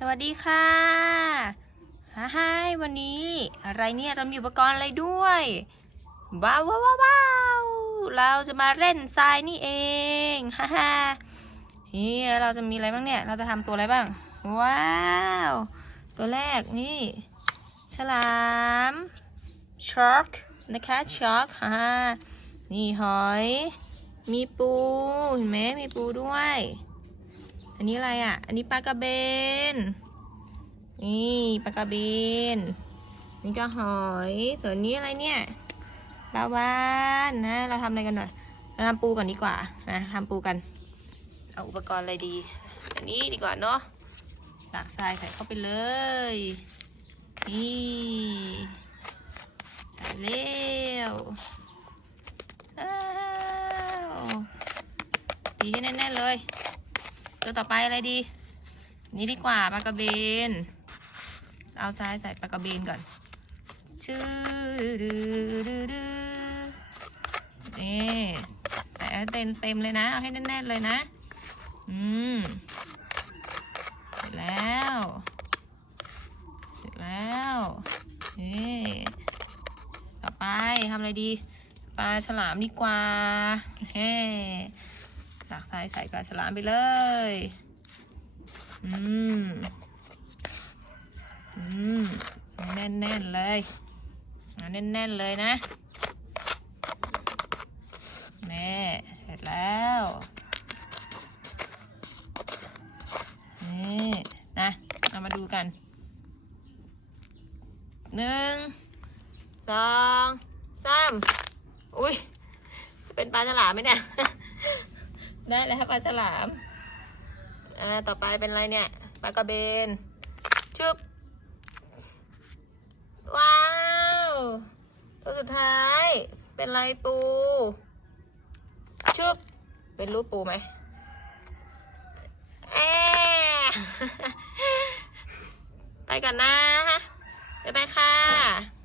สวัสดีค่ะฮ่าฮ่ายวันนี้อะไรเนี่ยเรามีอุปกรณ์อะไรด้วยว้าวว้าวว้าวเราจะมาเล่นทรายนี่เองฮ่าฮ่านี่เราจะมีอะไรบ้างเนี่ย เราจะทำตัวอะไรบ้าง ว้าว ตัวแรกนี่ ฉลามชาร์กนะคะชาร์กฮ่านี่หอย มีปูเห็นไหมมีปูด้วย อันนี้อะไรอะ อันนี้ปลากระเบน นี่ปลากระเบน นี่ก็หอย ส่วนนี้อะไรเนี่ยปลาวานนะ เราทำอะไรกันหน่อยเราทำปูก่อนดีกว่านะทำปูกัน เอาอุปกรณ์อะไรดี อันนี้ดีกว่าเนาะตักทรายใส่เข้าไปเลย นี่ใส่เร็วอ้าวดีให้แน่นๆเลย ตัวต่อไปอะไรดี นี่ดีกว่าปลากระเบน เอาซ้ายใส่ปลากระเบนก่อน ชื่อดืดืดืนี่ใส่เต็มเต็มเลยนะ เอาให้แน่นๆเลยนะ อืมเสร็จแล้ว เสร็จแล้วนี่ต่อไปทำอะไรดี ปลาฉลามดีกว่าเฮ้ ตักทรายใส่ปลาฉลามไปเลย อืม อืม แน่นๆเลยเอาแน่นๆเลยนะ แม่เสร็จแล้วนี่นะเอามาดูกันหนึ่งสองสามอุ้ยเป็นปลาฉลามไหมเนี่ย ได้แล้วปลาฉลาม อ่า ต่อไปเป็นอะไรเนี่ย ปลากระเบนชุบว้าว ตัวสุดท้าย เป็นลายปูชุบเป็นรูปปูไหมแอไปก่อนนะบ๊ายบายค่ะ